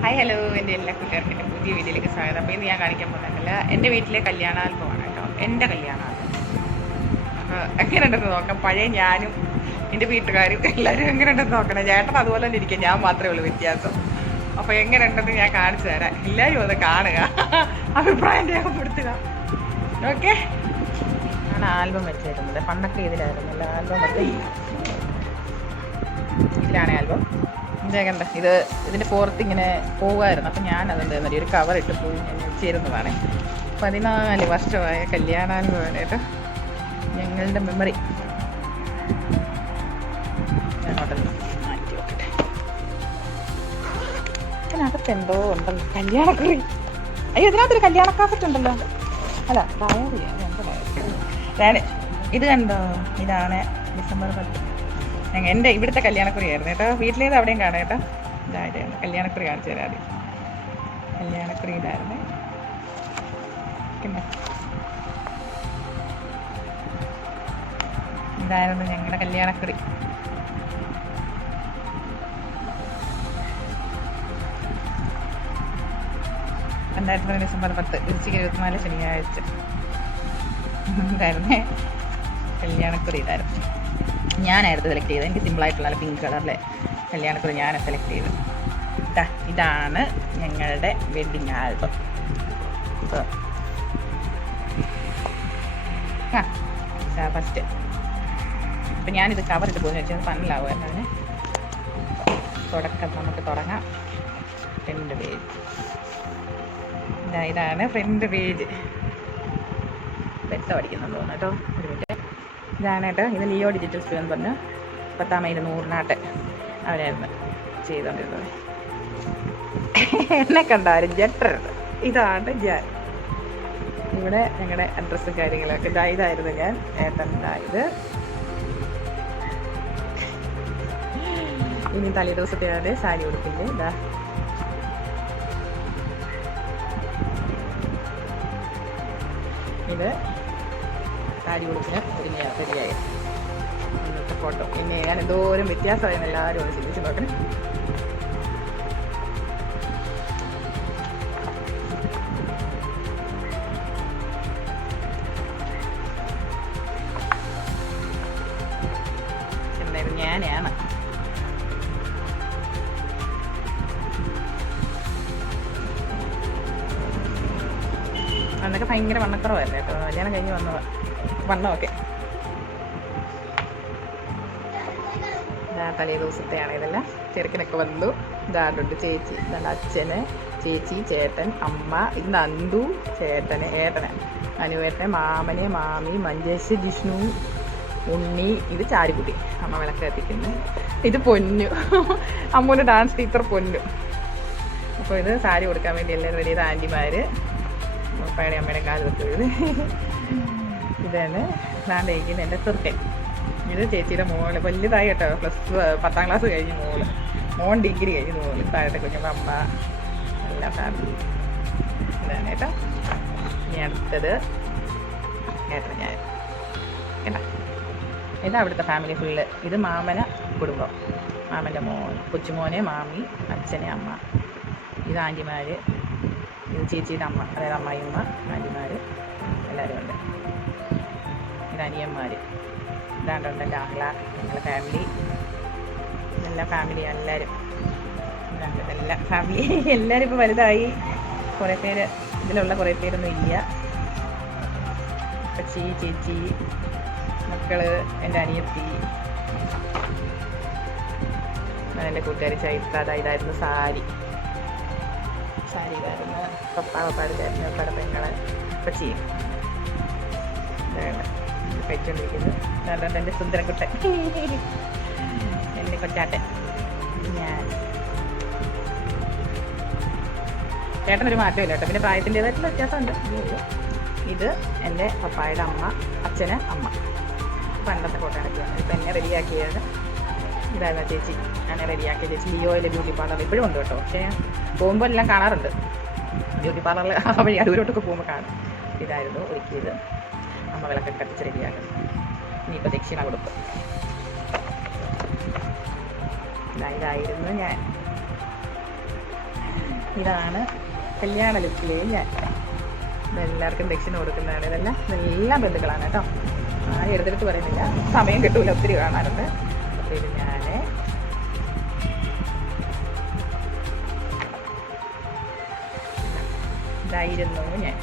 Hi hello എന്റെ എല്ലാ കൂട്ടുകാർക്കും എന്റെ പുതിയ വീഡിയോയിലേക്ക് സ്വാഗതം. അപ്പോൾ ഇന്ന് ഞാൻ കാണിക്കാൻ പോകുന്നില്ല എന്റെ വീട്ടിലെ കല്യാണാൽബമാണ് കേട്ടോ. എന്റെ കല്യാണാൽബം അപ്പോൾ എങ്ങനെയുണ്ടെന്ന് നോക്കാം. പഴയ ഞാനും എന്റെ വീട്ടുകാരും എല്ലാവരും എങ്ങനെയുണ്ടെന്ന് നോക്കണം. ചേട്ടൻ അതുപോലെ തന്നെ ഇരിക്കുക ഞാൻ മാത്രമേ ഉള്ളൂ വ്യത്യാസം. അപ്പോൾ എങ്ങനെയുണ്ടെന്ന് ഞാൻ കാണിച്ചു തരാം. എല്ലാവരും അത് കാണുക. അഭിപ്രായം രേഖപ്പെടുത്തുക. ഓക്കെ ആണ് ആൽബം വെച്ചിരുന്നത്. പണ്ടൊക്കെ ഇതിലായിരുന്നു. ആൽബം ഒക്കെ ഇതിലാണ് ആൽബം. ഇതേ കണ്ട? ഇത് ഇതിന്റെ പുറത്ത് ഇങ്ങനെ പോകുമായിരുന്നു അപ്പം അതെന്ത് ചെയ്യുന്നത് ഒരു കവർ ഇട്ട് പോയി ഞാൻ വെച്ചിരുന്നതാണ് പതിനാല് വർഷമായ കല്യാണാന്ന് കേട്ടോ ഞങ്ങളുടെ മെമ്മറി അങ്ങോട്ടൊന്ന് മാറ്റി വെക്കട്ടെ. എന്തോ ഉണ്ടല്ലോ കല്യാണക്കുറി. അയ്യോ ഇതിനകത്തൊരു കല്യാണ കാസറ്റ് ഉണ്ടല്ലോ. അല്ല ഞാൻ ഇത് കണ്ടോ? ഇതാണ് ഡിസംബർ പത്ത്. ഞങ്ങൾ എന്റെ ഇവിടുത്തെ കല്യാണക്കുറി ആയിരുന്നു കേട്ടോ. വീട്ടിലേത് അവിടെയും കാണാം കേട്ടോ. ഇതായിട്ടാണ് കല്യാണക്കുറി കാണിച്ചു തരാം ആദ്യം. കല്യാണക്കുറി ഇതായിരുന്നു പിന്നെ ഇതായിരുന്നു ഞങ്ങളുടെ കല്യാണക്കുറി. രണ്ടായിരത്തി ഡിസംബർ പത്ത് ഉച്ചയ്ക്ക് ഇരുപത്തിനാല് ശനിയാഴ്ച. ഇതായിരുന്നേ. കല്യാണക്കുറി ഇതായിരുന്നു. ഞാനായിരുന്നു സെലക്ട് ചെയ്തത്. എനിക്ക് സിമ്പിളായിട്ടുള്ള പിങ്ക് കളറിലെ കല്യാണത്തിൽ ഞാൻ സെലക്ട് ചെയ്തത്. ഇതാ ഇതാണ് ഞങ്ങളുടെ വെഡിങ് ആൽബം ഇപ്പോൾ ആ ഇതാ ഫസ്റ്റ് അപ്പം ഞാനിത് ഇട്ട് പോകുന്ന. വെച്ചാൽ ഫണ്ണിലാവുമായിരുന്നു അതിന് തുടക്കം നമുക്ക് തുടങ്ങാം. ഫ്രണ്ട് പേജ് ഇതാ ഇതാണ് ഫ്രണ്ട് പേജ് വെട്ടം അടിക്കുന്നുണ്ടോ കേട്ടോ. ഒരു മിനിറ്റ് ഇതാണ് ഇത് ലിയോ ഡിജിറ്റൽ സ്റ്റുഡിയോ എന്ന് പറഞ്ഞ് പത്താം മൈൽ നൂറിനാട്ടെ അവരായിരുന്നു ചെയ്തുകൊണ്ടിരുന്നത് എന്നെ കണ്ടാരും ജെറ്റർ ഇതാണ് ഞാൻ. ഇവിടെ ഞങ്ങളുടെ അഡ്രസ്സും കാര്യങ്ങളൊക്കെ. ഇതാ ഇതായിരുന്നു ഞാൻ. ഏട്ടൻ ഇത്. ഇനി തലേ ദിവസത്തെ സാരി ഉടുപ്പില്ലേ? ഇതാ ഇത് സാരി ഉടുപ്പിന് പിന്നെ ശരിയായി ഇന്നത്തെ ഫോട്ടോ പിന്നെ ഞാൻ എന്തോരം വ്യത്യാസമായിരുന്നു എല്ലാവരും ഒന്ന് ചിന്തിച്ച് നോക്കണം ഭയങ്കര വണ്ണക്കുറവായിരുന്നു കേട്ടോ. കല്യാണം കഴിഞ്ഞ് വന്നതാ. വണ്ണമൊക്കെ തലേ ദിവസത്തെയാണ് ഇതെല്ലാം. ചെറുക്കനൊക്കെ വന്നു. ഇതാണ്ടുണ്ട് ചേച്ചി. ഇതാണ്ട് അച്ഛന് ചേച്ചി ചേട്ടൻ അമ്മ ഇത് നന്ദു ചേട്ടന് ഏട്ടന്. അനുവേട്ടന് മാമന് മാമി മഞ്ചേശ് ജിഷ്ണു ഉണ്ണി ഇത് ചാരിക്കുട്ടി. അമ്മ വിളക്ക് കത്തിക്കുന്നു. ഇത് പൊന്നു. അമ്മൂന്റെ ഡാൻസ് ടീച്ചർ പൊന്നു. അപ്പോൾ ഇത് സാരി കൊടുക്കാൻ വേണ്ടി എല്ലാവരും വലിയത് ആന്റിമാർ പപ്പയുടെ അമ്മയുടെ കാൽ വെക്കുന്നത് ഇതാണ്. ഞാൻ ഇരിക്കുന്നത് എന്റെ ചെറുക്കൻ. ഇത് ചേച്ചിയുടെ മോൾ. വലുതായി കേട്ടോ. പ്ലസ് പത്താം ക്ലാസ് കഴിഞ്ഞ് മോൾ. മോൻ ഡിഗ്രി കഴിഞ്ഞ് മോൾ. താഴത്തെ കുഞ്ഞമ്മ അമ്മ എല്ലാ ഫാമിലി ഇതാണ് കേട്ടോ. ഇനി അടുത്തത് കേട്ടോ ഞാൻ കേട്ടോ? ഇതാ അവിടുത്തെ ഫാമിലി ഫുള്ള് ഇത് മാമന കുടുംബം. മാമന്റെ മോൻ. കൊച്ചുമോനെ മാമി അച്ഛനെ അമ്മ. ഇത് ആന്റിമാർ ഇത് ചേച്ചിയുടെ അമ്മ. അതായത് അമ്മായിയമ്മ ആന്റിമാർ എല്ലാവരും ഉണ്ട്. ഇത് അനിയന്മാർ. ഇതാണ്ടുണ്ട് എന്റെ ആഹ്ല ഞങ്ങളുടെ ഫാമിലി നല്ല ഫാമിലിയാണ് എല്ലാവരും നല്ല ഫാമിലി എല്ലാവരും ഇപ്പോൾ വലുതായി. കുറേ പേര് ഇതിലുള്ള കുറേ പേരൊന്നും ഇല്ല. അപ്പച്ചി ചേച്ചി മക്കൾ എന്റെ അനിയത്തി. എന്റെ കൂട്ടുകാരി ചൈത്ര അതാ ഇതായിരുന്നു സാരി. സാരി ഇതായിരുന്നു. പപ്പാ പപ്പാടിതായിരുന്നു പപ്പയുടെ അപ്പച്ചിയും. പച്ചിയും കഴിച്ചുകൊണ്ടിരിക്കുന്നത് കാരണം എന്റെ സുന്ദരക്കുട്ടൻ. എന്റെ കൊച്ചാട്ടൻ. ഞാൻ. ചേട്ടനൊരു മാറ്റമില്ല കേട്ടോ. പിന്നെ പ്രായത്തിന്റെതായിട്ടുള്ള വ്യത്യാസമുണ്ട്. ഇത് എന്റെ പപ്പായുടെ അമ്മ അച്ഛന് അമ്മ. പണ്ടത്തെ ഫോട്ടോ എടുക്കുകയാണ് ഇപ്പം എന്നെ റെഡിയാക്കിയത് ഇതായിരുന്നു ചേച്ചി. ഞാൻ റെഡിയാക്കിയ ചേച്ചി. ലിയോയിലെ ബ്യൂട്ടി പാർലർ ഇപ്പോഴും ഉണ്ട് കേട്ടോ. പക്ഷേ പോകുമ്പോൾ എല്ലാം കാണാറുണ്ട്. ബ്യൂട്ടി പാർലറിൽ ആ വഴി അടൂരോട്ടൊക്കെ പോകുമ്പോൾ കാണും. ഇതായിരുന്നു ഒരുക്കിയത്. അമ്മ വിളക്കൊക്കെ കത്തിച്ച് റെഡിയാക്കണം. ഇനിയിപ്പോൾ ദക്ഷിണ കൊടുക്കും. ഇതാ ഇതായിരുന്നു ഞാൻ. ഇതാണ് കല്യാണ ലുക്കിലേ ഞാൻ. എല്ലാവർക്കും ദക്ഷിണ കൊടുക്കുന്നതാണ്. ഇതെല്ലാം ഇതെല്ലാം ബന്ധുക്കളാണ് കേട്ടോ. ആരും എഴുതിട്ട് പറയുന്നില്ല. സമയം കിട്ടൂല ഒത്തിരി കാണാറുണ്ട്. അപ്പോൾ ഇത് ഞാൻ ഇതായിരുന്നു ഞാൻ.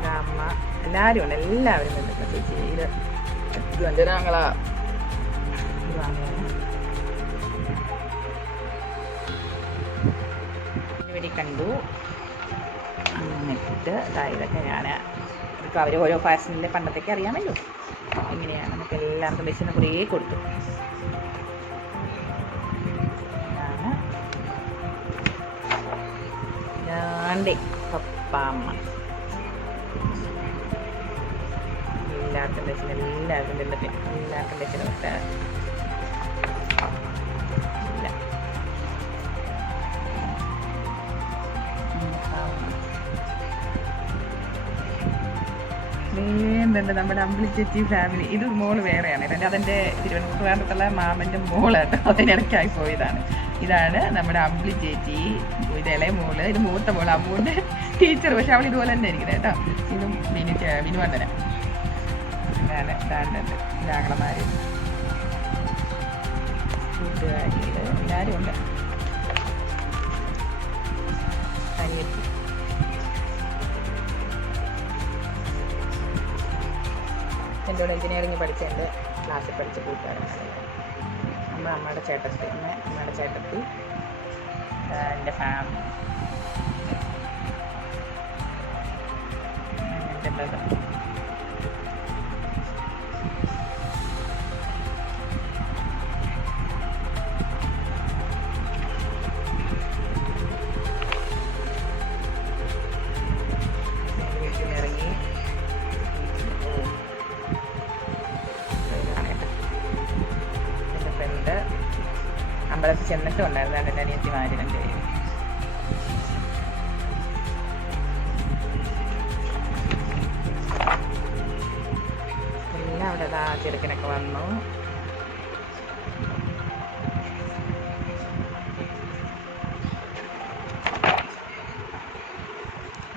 ഇതാ അമ്മ എല്ലാവരും ഉണ്ട് എല്ലാവരും ബന്ധുക്കൾ ചേച്ചി. ഇത് എന്റെ ഇവിടെ കണ്ടു. എന്നിട്ട് ഇതൊക്കെ ഞാൻ ഇതൊക്കെ അവർ ഓരോ ഫാഷനിലെ പണ്ടത്തേക്ക് അറിയാമല്ലോ. എങ്ങനെയാണ് നമുക്ക് എല്ലാവർക്കും ബസ്സിന് കുറേ കൊടുത്തു. ഇതാണ്. പപ്പാമ്മ. എല്ലാവർക്കും ബസ്സിന് എല്ലാവർക്കും ബന്ധത്തിൽ എല്ലാവർക്കും വിട്ട ഇല്ല. വേണ്ടുണ്ട് നമ്മുടെ അമ്പിളിച്ചേച്ചി ഫാമിലി ഇത് മോൾ വേറെയാണ്. എന്റെ അതെന്റെ തിരുവനന്തപുരത്തുള്ള മാമന്റെ മോളാട്ടോ അതിനിടയ്ക്കായി പോയതാണ്. ഇതാണ് നമ്മുടെ അമ്പിളി ചേച്ചി ഇത് മോൾ ഇത് മൂത്ത മോൾ അമ്മൂന്റെ ടീച്ചർ പക്ഷെ അവൾ ഇതുപോലെ തന്നെ ഇരിക്കുന്നത് കേട്ടോ. ഇതും വിനു വിനുവന്ദന ഇതാണ് എന്തോ ഇതാങ്ങളമാര്. കൂട്ടുകാരികൾ എഞ്ചിനീയറിംഗ് പഠിച്ച എന്റെ ക്ലാസ്സിൽ പഠിച്ച കൂട്ടുകാരാണ് അമ്മ അമ്മയുടെ ചേട്ടത്തി അമ്മ അമ്മയുടെ ചേട്ടത്തി എന്റെ ഫാം എന്റെ ബ്രദർ അമ്പലത്തിൽ ചെന്നിട്ടും ഉണ്ടായിരുന്നു എന്റെ അനിയത്തിമാര് രണ്ടുപേരും. പിന്നെ അവിടെ ആ ചെറുക്കനൊക്കെ വന്നു.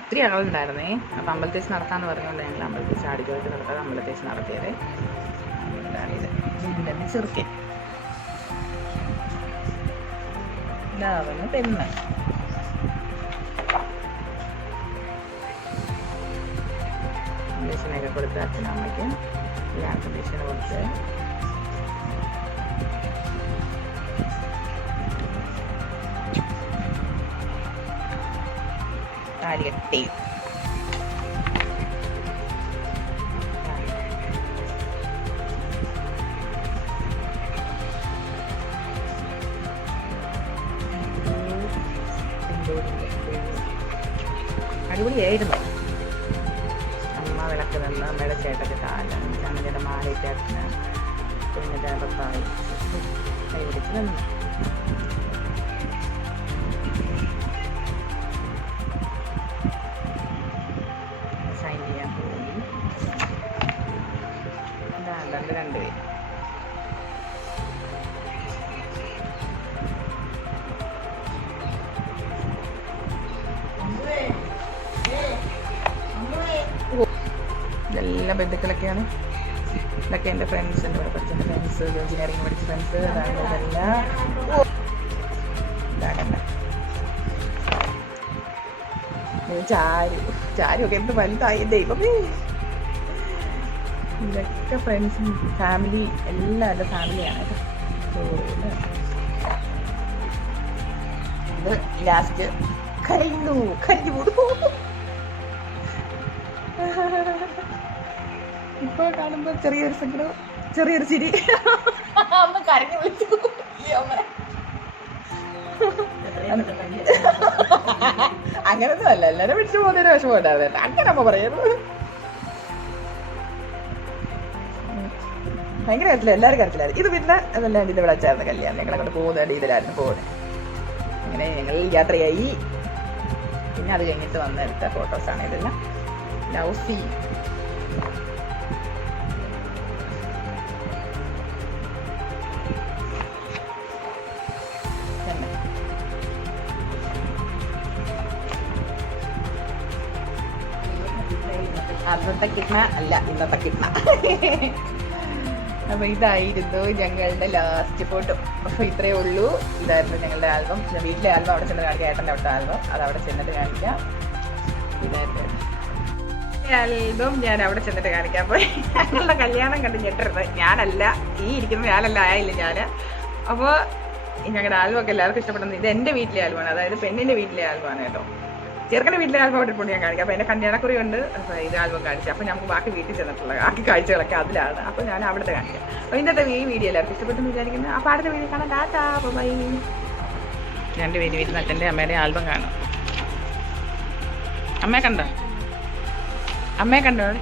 ഒത്തിരി ആളുണ്ടായിരുന്നേ. അപ്പം അമ്പലത്തേച്ച് നടത്താമെന്ന് പറഞ്ഞുകൊണ്ട് ഞങ്ങൾ അമ്പലത്തേച്ച് ആടിക്കോട്ട് നടത്താതെ അമ്പലത്തേച്ച് നടത്തിയത്. ഇതിന്റെ ചെറുക്കൻ. ഇതാവുന്നു പെണ്ണ് കണ്ടീഷനൊക്കെ കൊടുത്ത് അച്ഛനും അമ്മയ്ക്കും ഞാൻ കണ്ടീഷൻ കൊടുത്ത്. താലി അടിപൊളിയായിരുന്നു. അമ്മ വിളക്ക് നിന്ന് അമ്മയുടെ ചേട്ടന്റെ കാലം ചമ്മയുടെ മാലയിട്ടേട്ടന് പിന്നെ ദേവത്തായി കൈ പിടിച്ച് നിന്നു. ഇതെല്ലാം ബന്ധുക്കളൊക്കെയാണ്. ഇതൊക്കെ എന്റെ ഫ്രണ്ട്സ് എന്റെ കൂടെ പഠിച്ച ഫ്രണ്ട്സ് എഞ്ചിനീയറിംഗ് പഠിച്ച ഫ്രണ്ട്സ് അതാണ് ചാരു ചാരുമൊക്കെ എന്ത് വലുതായി. ദൈവമേ. ഇതൊക്കെ ഫ്രണ്ട്സും ഫാമിലി എല്ലാം എന്റെ ഫാമിലിയാണ് ഇത് ലാസ്റ്റ് കരയുന്നു കരഞ്ഞു പോകുന്നു ഇപ്പൊ കാണുമ്പോ ചെറിയൊരു സങ്കടം ചെറിയൊരു ചിരി. അമ്മ കരഞ്ഞു വിളിച്ചു. അങ്ങനൊന്നും അല്ല എല്ലാരും പിടിച്ചു പോകുന്നതിന് വിഷമം ഉണ്ടാവില്ല. അങ്ങനെ അമ്മ പറയുന്നത് ഭയങ്കര കരച്ചില്ല എല്ലാവരും കാര്യത്തിലായിരുന്നു. ഇത് പിന്നെ അതെല്ലാം ഇതിന്റെ ഇവിടെ വെച്ചായിരുന്നു കല്യാണം. ഞങ്ങളെ അങ്ങോട്ട് പോകുന്ന ഇതിലായിരുന്നു പോകുന്നത്. അങ്ങനെ ഞങ്ങൾ യാത്രയായി. പിന്നെ അത് കഴിഞ്ഞിട്ട് വന്ന് എടുത്ത ഫോട്ടോസാണ് ഇതെല്ലാം. ലവ് സീ അന്നത്തെ കിട്ണ അല്ല ഇന്നത്തെ കിട്ണ അപ്പൊ ഇതായിരുന്നു ഞങ്ങളുടെ ലാസ്റ്റ് ഫോട്ടോ അപ്പൊ ഇത്രയേ ഉള്ളൂ. ഇതായിരുന്നു ഞങ്ങളുടെ ആൽബം വീട്ടിലെ ആൽബം അവിടെ ചെന്ന് കാണിക്കാം ഏട്ടന്റെ അവിടെ ആൽബം അത് അവിടെ ചെന്നിട്ട് കാണിക്കാം. ഇതായിരുന്നു. ആൽബം ഞാൻ അവിടെ ചെന്നിട്ട് കാണിക്കാം. അപ്പൊ ഞങ്ങളുടെ കല്യാണം കണ്ട് ഞെട്ടരുത്. ഞാനല്ല ഈ ഇരിക്കുന്ന ഞാനല്ല ആയില്ല ഞാൻ. അപ്പോൾ ഞങ്ങളുടെ ആൽബം ഒക്കെ എല്ലാവർക്കും ഇഷ്ടപ്പെടുന്നത് ഇത് എന്റെ വീട്ടിലെ ആൽബമാണ് അതായത് പെണ്ണിന്റെ വീട്ടിലെ ആൽബമാണ് കേട്ടോ. ചെറുക്കന്റെ വീട്ടിലെ ആൽബം അവിടെ ഞാൻ കാണിക്കാം. അപ്പോൾ എന്റെ കല്യാണക്കുറി ഉണ്ട് ഇത് ആൽബം കാണിച്ചു. അപ്പോൾ നമുക്ക് ബാക്കി വീട്ടിൽ ചെന്നിട്ടുള്ള ബാക്കി കാഴ്ചകളൊക്കെ അതിലാണ്. അപ്പോൾ ഞാൻ അവിടുത്തെ കാണിക്കാം. അപ്പോൾ ഇന്നത്തെ ഈ വീഡിയോ എല്ലാവർക്കും ഇഷ്ടപ്പെട്ടെന്ന് വിചാരിക്കുന്നു. അപ്പോൾ അടുത്ത വീഡിയോ കാണാം. ടാറ്റാ. ബൈ. രണ്ട് പേര് വീട്ടിൽ അച്ഛന്റെ അമ്മയുടെ ആൽബം കാണാം. അമ്മയെ കണ്ടോ? അമ്മയെ കണ്ടോ? അവിടെ?